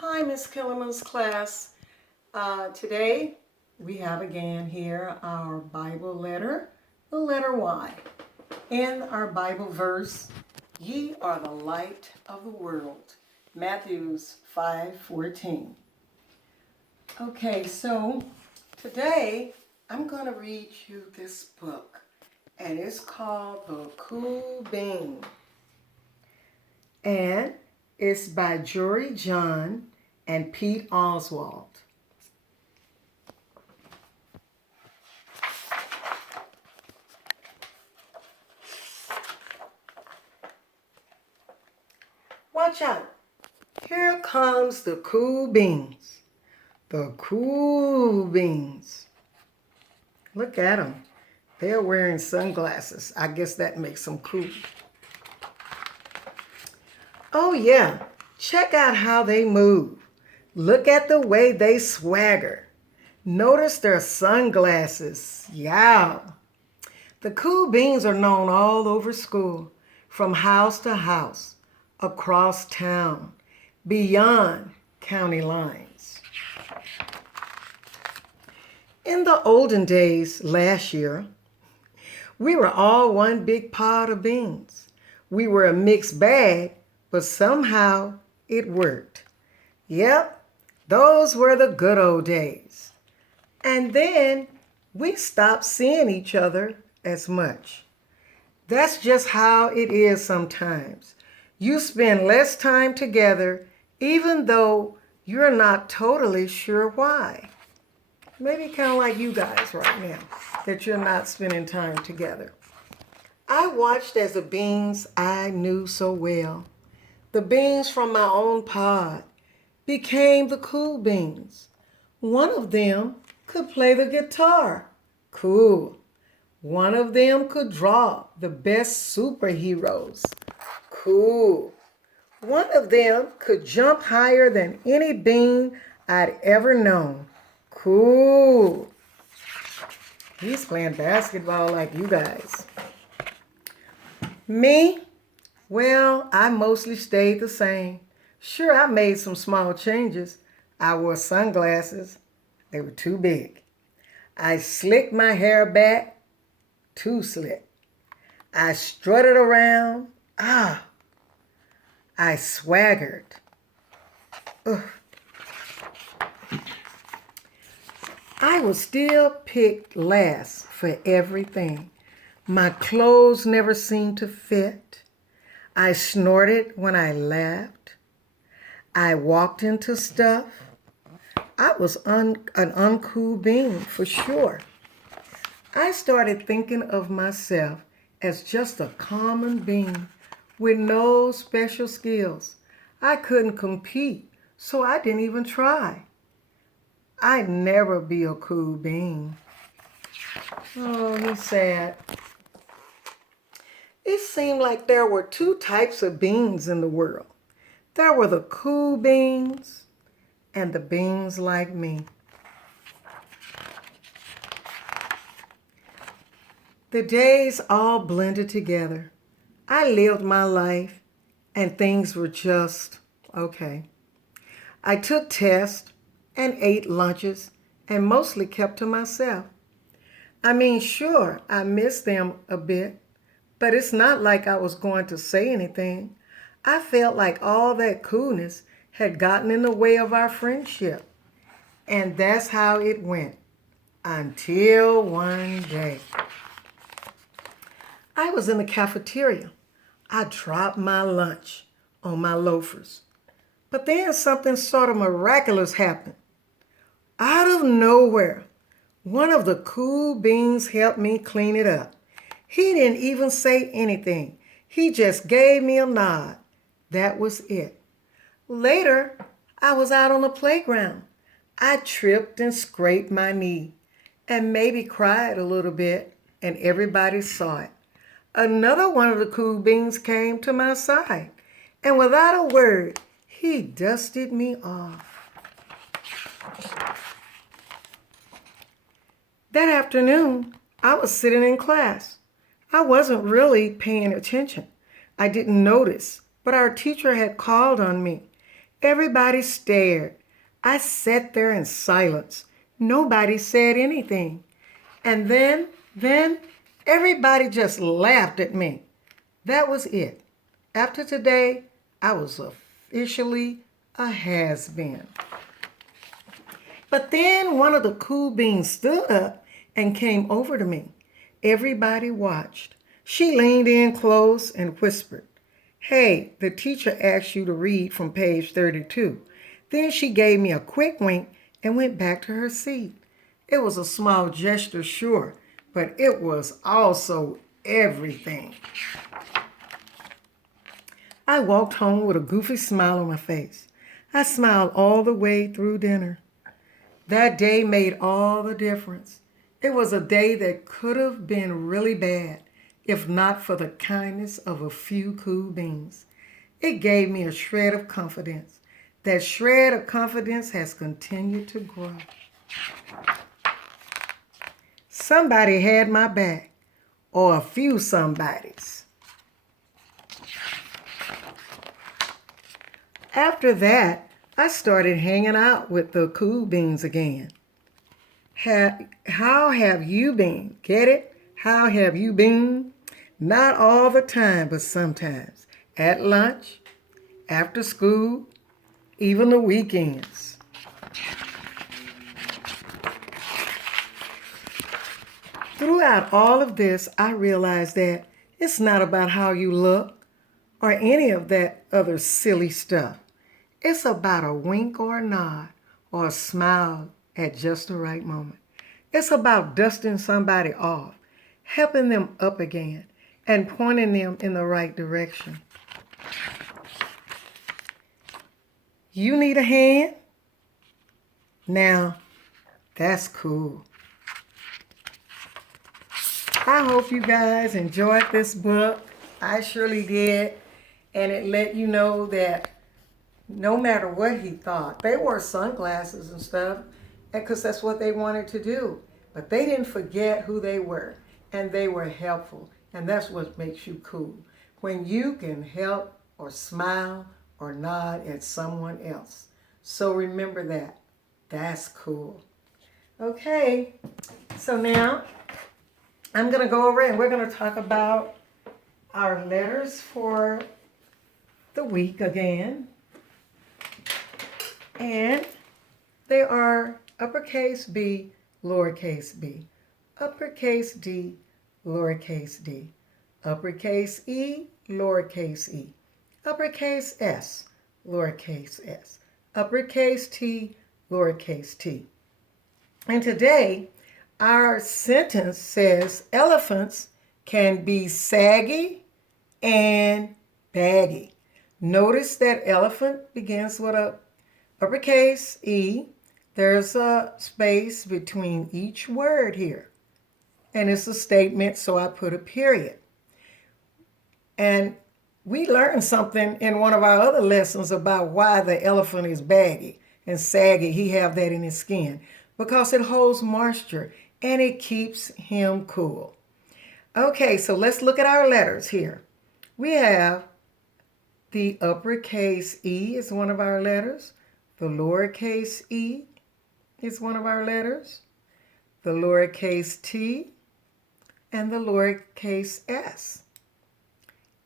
Hi, Miss Killerman's class. Today we have again here our Bible letter, the letter Y. In our Bible verse, ye are the light of the world, Matthews 5:14. Okay, so today I'm going to read you this book, and it's called The Cool Bean. And it's by Jory John and Pete Oswald. Watch out. Here comes the cool beans. The cool beans. Look at them. They're wearing sunglasses. I guess that makes them cool. Oh yeah, check out how they move. Look at the way they swagger. Notice their sunglasses. Yeah. The cool beans are known all over school, from house to house, across town, beyond county lines. In the olden days, last year, we were all one big pot of beans. We were a mixed bag, but somehow it worked. Yep, those were the good old days. And then we stopped seeing each other as much. That's just how it is sometimes. You spend less time together even though you're not totally sure why. Maybe kind of like you guys right now, that you're not spending time together. I watched as the beans I knew so well, the beans from my own pod, became the cool beans. One of them could play the guitar. Cool. One of them could draw the best superheroes. Cool. One of them could jump higher than any bean I'd ever known. Cool. He's playing basketball like you guys. Me? Well, I mostly stayed the same. Sure, I made some small changes. I wore sunglasses. They were too big. I slicked my hair back. Too slick. I strutted around. I swaggered. Ugh. I was still picked last for everything. My clothes never seemed to fit. I snorted when I laughed. I walked into stuff. I was an uncool bean for sure. I started thinking of myself as just a common bean with no special skills. I couldn't compete, so I didn't even try. I'd never be a cool bean. Oh, he's sad. It seemed like there were two types of beans in the world. There were the cool beans and the beans like me. The days all blended together. I lived my life and things were just okay. I took tests and ate lunches and mostly kept to myself. I mean, sure, I missed them a bit, but it's not like I was going to say anything. I felt like all that coolness had gotten in the way of our friendship. And that's how it went until one day. I was in the cafeteria. I dropped my lunch on my loafers. But then something sort of miraculous happened. Out of nowhere, one of the cool beans helped me clean it up. He didn't even say anything. He just gave me a nod. That was it. Later, I was out on the playground. I tripped and scraped my knee and maybe cried a little bit, and everybody saw it. Another one of the cool beans came to my side, and without a word, he dusted me off. That afternoon, I was sitting in class. I wasn't really paying attention. I didn't notice, but our teacher had called on me. Everybody stared. I sat there in silence. Nobody said anything. And then everybody just laughed at me. That was it. After today, I was officially a has-been. But then one of the cool beans stood up and came over to me. Everybody watched. She leaned in close and whispered, "Hey, the teacher asked you to read from page 32. Then she gave me a quick wink and went back to her seat. It was a small gesture, sure, but it was also everything. I walked home with a goofy smile on my face. I smiled all the way through dinner. That day made all the difference. It was a day that could have been really bad if not for the kindness of a few cool beans. It gave me a shred of confidence. That shred of confidence has continued to grow. Somebody had my back, or a few somebodies. After that, I started hanging out with the cool beans again. How have you been? Get it? How have you been? Not all the time, but sometimes. At lunch, after school, even the weekends. Throughout all of this, I realized that it's not about how you look or any of that other silly stuff. It's about a wink or a nod or a smile at just the right moment. It's about dusting somebody off, helping them up again, and pointing them in the right direction. You need a hand? Now, that's cool. I hope you guys enjoyed this book. I surely did. And it let you know that no matter what he thought, they wore sunglasses and stuff because that's what they wanted to do. But they didn't forget who they were, and they were helpful. And that's what makes you cool. When you can help or smile or nod at someone else. So remember that. That's cool. Okay, so now I'm going to go over and we're going to talk about our letters for the week again. And they are uppercase B, lowercase b, uppercase D, lowercase d, uppercase E, lowercase e, uppercase S, lowercase s, uppercase T, lowercase t. And today, our sentence says elephants can be saggy and baggy. Notice that elephant begins with a uppercase E. There's a space between each word here. And it's a statement, so I put a period. And we learned something in one of our other lessons about why the elephant is baggy and saggy. He have that in his skin because it holds moisture and it keeps him cool. Okay, so let's look at our letters here. We have the uppercase E is one of our letters. The lowercase e is one of our letters. The lowercase t and the lowercase s.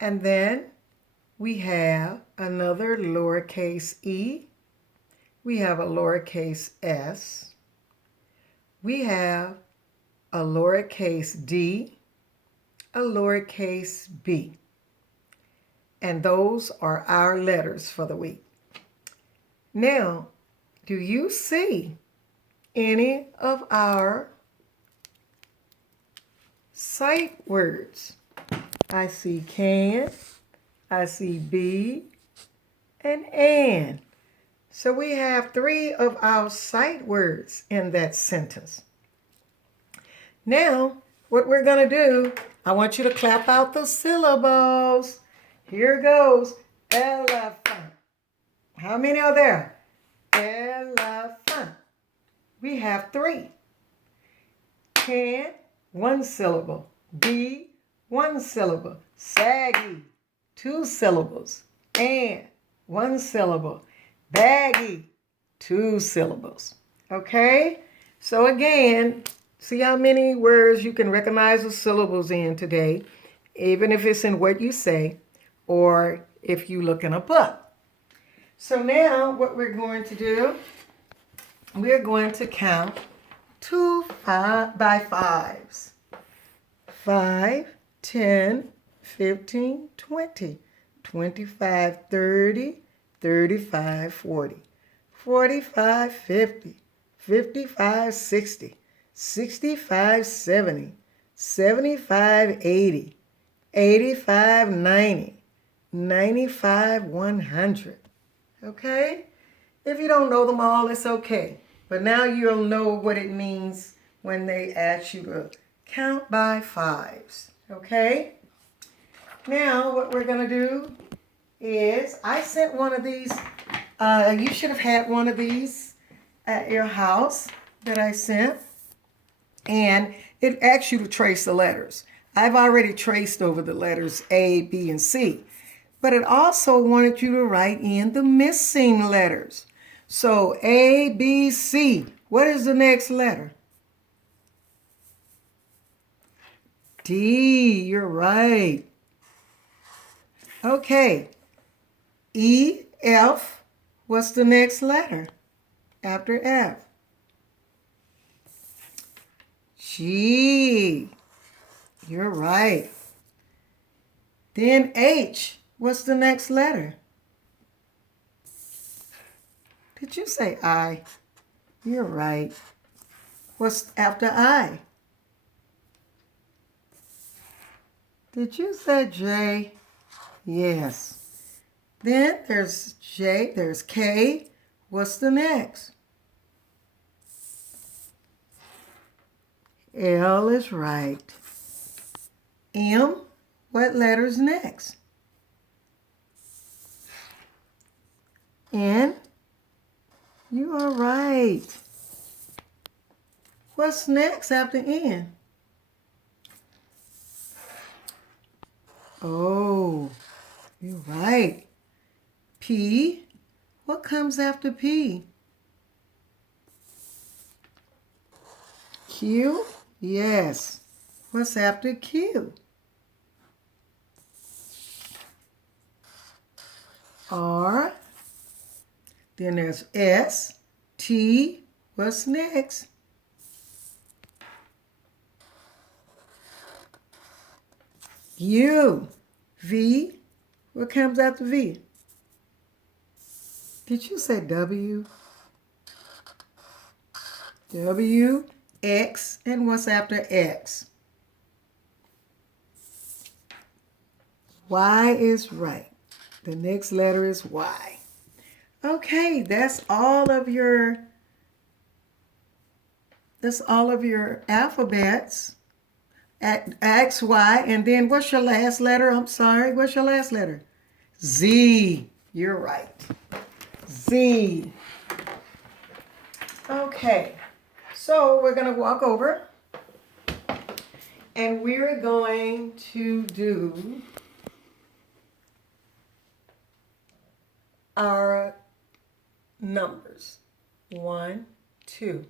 And then we have another lowercase e. We have a lowercase s. We have a lowercase d, a lowercase b. And those are our letters for the week. Now, do you see any of our sight words? I see can, I see be, and. So we have 3 of our sight words in that sentence. Now, what we're going to do, I want you to clap out the syllables. Here goes. Elephant. How many are there? Elephant. We have 3. Can, 1 syllable. Be, 1 syllable. Saggy, 2 syllables. And, 1 syllable. Baggy, 2 syllables. Okay? So again, see how many words you can recognize the syllables in today, even if it's in what you say or if you look in a book. So now what we're going to do, we're going to count 2 by 5s. 5, 10, 15, 20, 25, 30, 35, 40, 45, 50, 55, 60, 65, 70, 75, 80, 85, 90, 95, 100. Okay? If you don't know them all, it's okay. But now you'll know what it means when they ask you to count by 5s. Okay? Now, what we're going to do is, I sent one of these. You should have had one of these at your house that I sent. And it asks you to trace the letters. I've already traced over the letters A, B, and C. But it also wanted you to write in the missing letters. So A, B, C. What is the next letter? D. You're right. Okay. E, F. What's the next letter after F? G. You're right. Then H. What's the next letter? Did you say I? You're right. What's after I? Did you say J? Yes. Then there's J, there's K. What's the next? L is right. M, what letter's next? N, you are right. What's next after N? Oh, you're right. P, what comes after P? Q, yes. What's after Q? R, then there's S, T, what's next? U, V, what comes after V? Did you say W? W, X, and what's after X? Y is right. The next letter is Y. Okay, that's all of your alphabets. X, Y, and then what's your last letter? I'm sorry, what's your last letter? Z. You're right. Z. Okay, so we're going to walk over and we're going to do our numbers. 1, 2,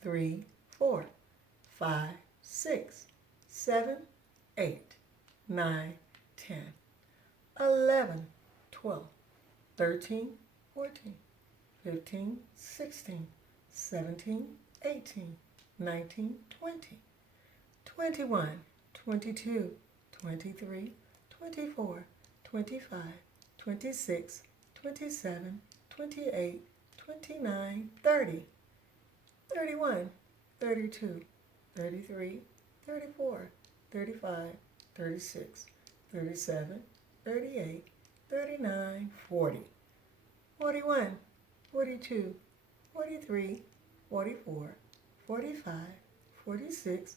3, 4, 5, 6, 7, 8, 9, 10, 11, 12, 13, 14, 15, 16, 17, 18, 19, 20, 21, 22, 23, 24, 25, 26, 27, 28, 29, 30, 31, 32, 33, 34, 35, 36, 37, 38, 39, 40, 41, 42, 43, 44, 45, 46,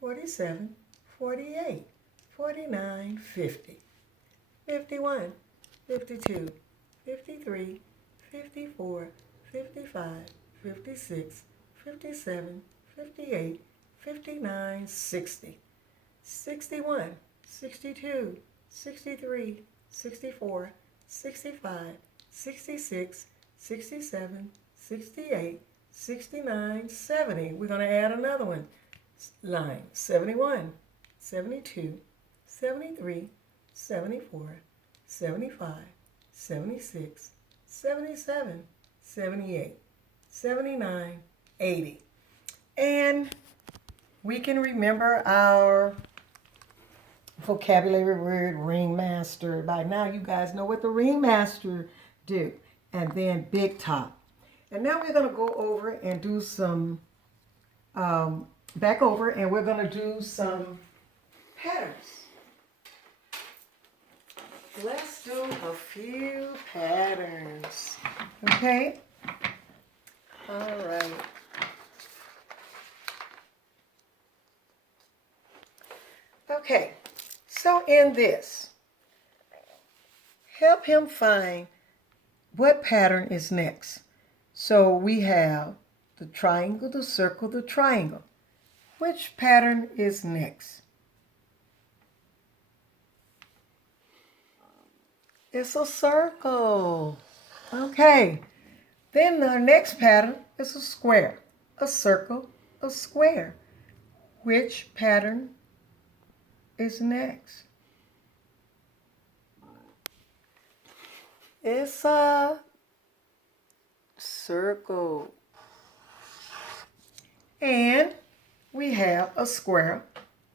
47, 48, 49, 50, 51, 52, 53, 54, 55, 56, 57, 58, 59, 60, 61, 62, 63, 64, 65, 66, 67, 68, 69, 70. We're going to add another one. Line 71, 72, 73, 74, 75, 76, 77, 78, 79, 80. And we can remember our vocabulary word ringmaster. By now you guys know what the ringmaster do. And then big top. And now we're going to go over and do some, back over, and we're going to do some patterns. Let's do a few patterns. Okay? All right. Okay, so in this, help him find what pattern is next. So we have the triangle, the circle, the triangle. Which pattern is next? It's a circle. Okay, then the next pattern is a square, a circle, a square. Which pattern is next? It's a circle. And we have a square,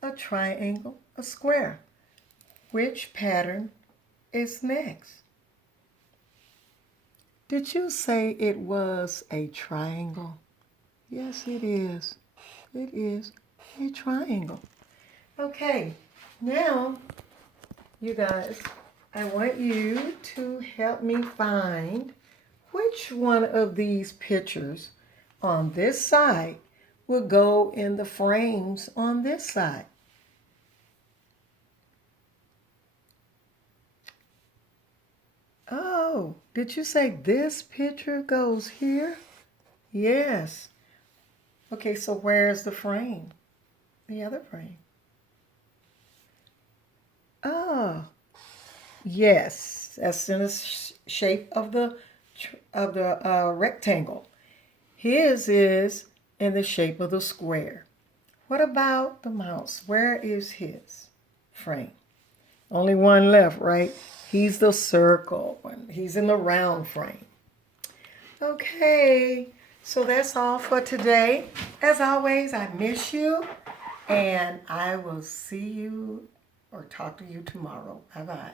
a triangle, a square. Which pattern is next? Did you say it was a triangle? Yes, it is. It is a triangle. Okay, now, you guys, I want you to help me find which one of these pictures on this side will go in the frames on this side. Oh, did you say this picture goes here? Yes. Okay, so where's the frame? The other frame. Oh, yes, that's in the shape of the rectangle. His is in the shape of the square. What about the mouse? Where is his frame? Only one left, right? He's the circle one. He's in the round frame. Okay, so that's all for today. As always, I miss you, and I will see you or talk to you tomorrow. Bye-bye.